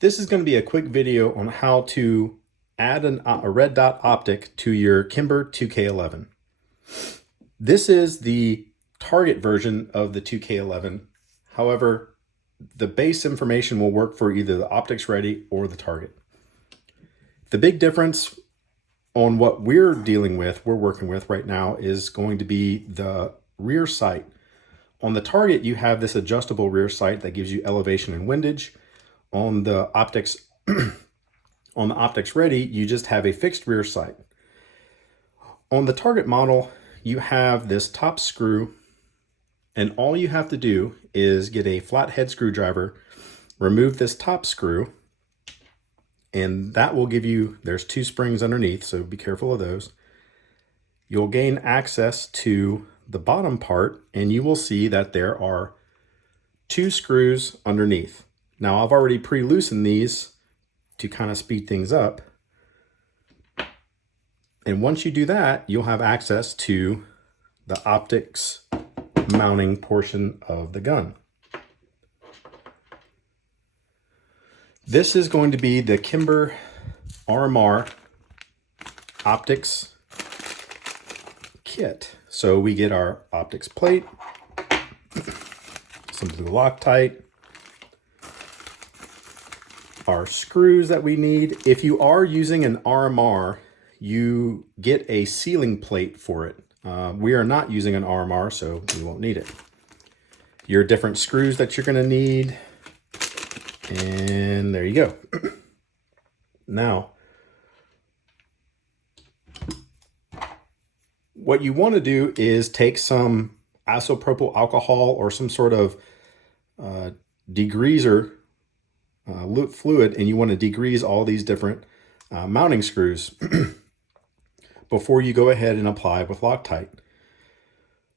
This is going to be a quick video on how to add a red dot optic to your Kimber 2K11. This is the target version of the 2K11. However, the base information will work for either the optics ready or the target. The big difference on what we're working with right now is going to be the rear sight. On the target, you have this adjustable rear sight that gives you elevation and windage. On the optics ready, you just have a fixed rear sight. On the target model, you have this top screw, and all you have to do is get a flathead screwdriver, remove this top screw, and that will give you, there's two springs underneath, so be careful of those. You'll gain access to the bottom part, and you will see that there are two screws underneath. Now, I've already pre-loosened these to kind of speed things up. And once you do that, you'll have access to the optics mounting portion of the gun. This is going to be the Kimber RMR optics kit. So we get our optics plate, some blue Loctite, our screws that we need. If you are using an RMR, you get a sealing plate for it. We are not using an RMR, so we won't need it. Your different screws that you're going to need, and there you go. Now, what you want to do is take some isopropyl alcohol or some sort of degreaser fluid, and you want to degrease all these different mounting screws before you go ahead and apply with Loctite.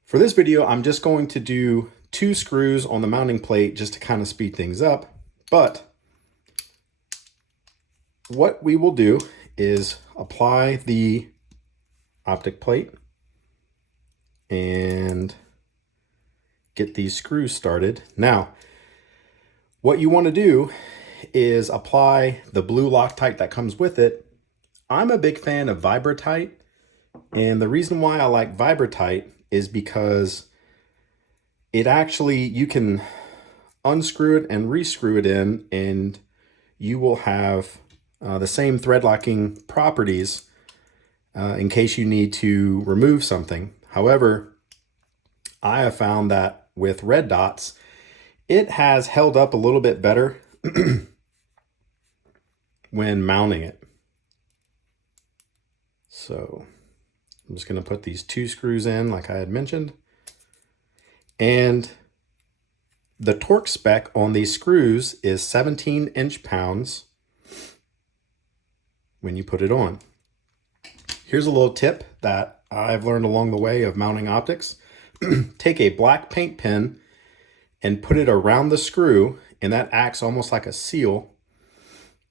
For this video, I'm just going to do 2 screws on the mounting plate just to kind of speed things up. But what we will do is apply the optic plate and get these screws started. Now, what you want to do is apply the blue Loctite that comes with it. I'm a big fan of Vibratite, and the reason why I like Vibratite is because it actually, you can unscrew it and rescrew it in, and you will have the same thread locking properties in case you need to remove something. However, I have found that with red dots, it has held up a little bit better when mounting it. So I'm just going to put these 2 screws in like I had mentioned. And the torque spec on these screws is 17 inch-pounds when you put it on. Here's a little tip that I've learned along the way of mounting optics. Take a black paint pen and put it around the screw, and that acts almost like a seal.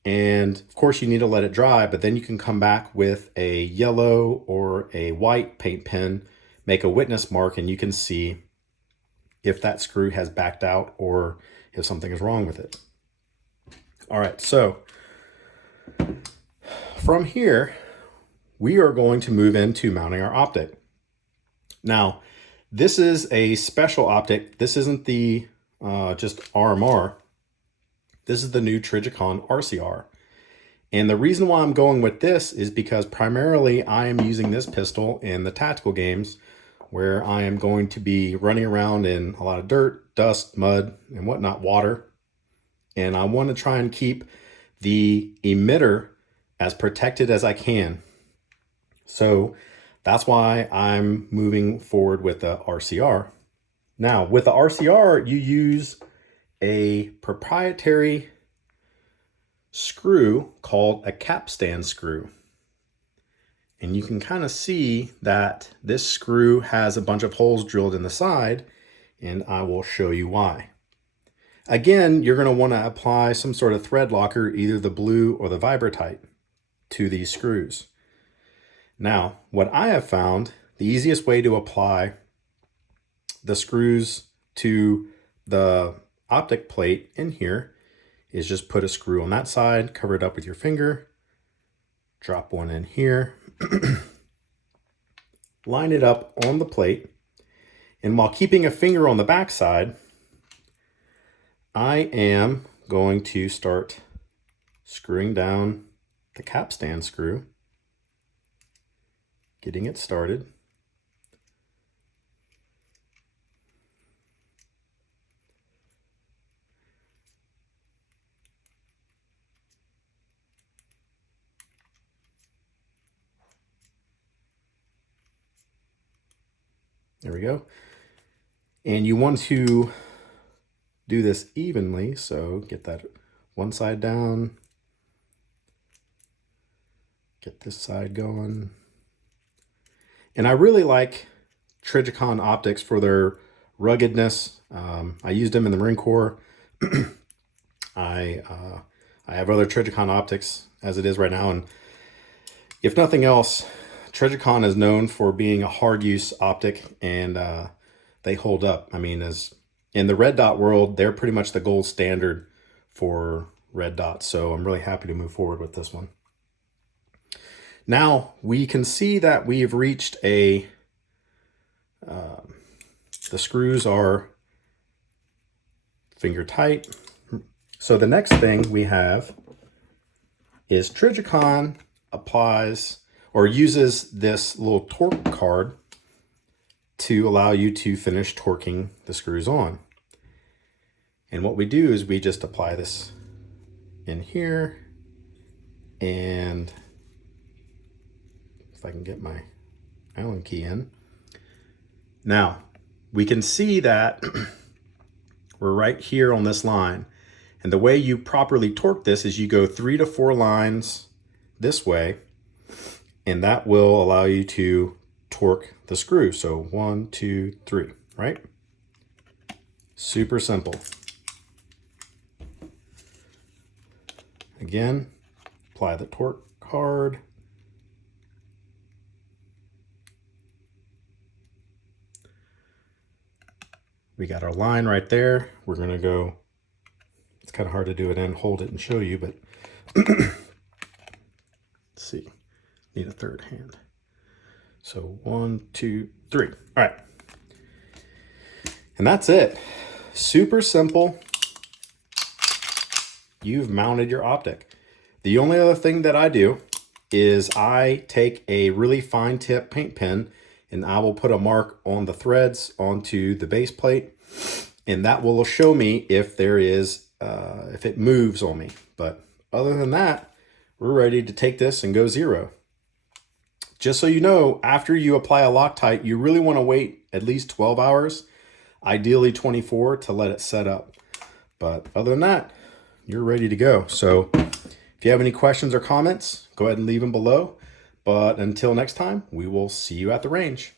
And of course you need to let it dry, but then you can come back with a yellow or a white paint pen, make a witness mark, and you can see if that screw has backed out or if something is wrong with it. All right, so from here, we are going to move into mounting our optic. Now, this is a special optic. This isn't the just RMR. This is the new Trijicon RCR. And the reason why I'm going with this is because primarily I am using this pistol in the tactical games where I am going to be running around in a lot of dirt, dust, mud, and whatnot, water. And I want to try and keep the emitter as protected as I can. So that's why I'm moving forward with the RCR. Now, with the RCR, you use a proprietary screw called a capstan screw. And you can kind of see that this screw has a bunch of holes drilled in the side, and I will show you why. Again, you're going to want to apply some sort of thread locker, either the blue or the Vibratite, to these screws. Now, what I have found, the easiest way to apply the screws to the optic plate in here is just put a screw on that side, cover it up with your finger, drop one in here, line it up on the plate, and while keeping a finger on the back side, I am going to start screwing down the capstan screw, getting it started. There we go. And you want to do this evenly, so get that one side down, get this side going. And I really like Trijicon optics for their ruggedness. I used them in the Marine Corps. I have other Trijicon optics as it is right now, and if nothing else, Trijicon is known for being a hard use optic, and they hold up. I mean, as in the red dot world, they're pretty much the gold standard for red dots. So I'm really happy to move forward with this one. Now we can see that we've reached the screws are finger tight. So the next thing we have is Trijicon applies or uses this little torque card to allow you to finish torquing the screws on. And what we do is we just apply this in here, and if I can get my Allen key in. Now, we can see that we're right here on this line. And the way you properly torque this is you go 3 to 4 lines this way, and that will allow you to torque the screw. So 1, 2, 3, right? Super simple. Again, apply the torque card. We got our line right there. We're gonna go, it's kind of hard to do it and hold it and show you, but let's see, need a third hand. So 1, 2, 3. All right. And that's it. Super simple. You've mounted your optic. The only other thing that I do is I take a really fine tip paint pen and I will put a mark on the threads onto the base plate, and that will show me if there is, if it moves on me. But other than that, we're ready to take this and go 0. Just so you know, after you apply a Loctite, you really want to wait at least 12 hours, ideally 24, to let it set up. But other than that, you're ready to go. So if you have any questions or comments, go ahead and leave them below. But until next time, we will see you at the range.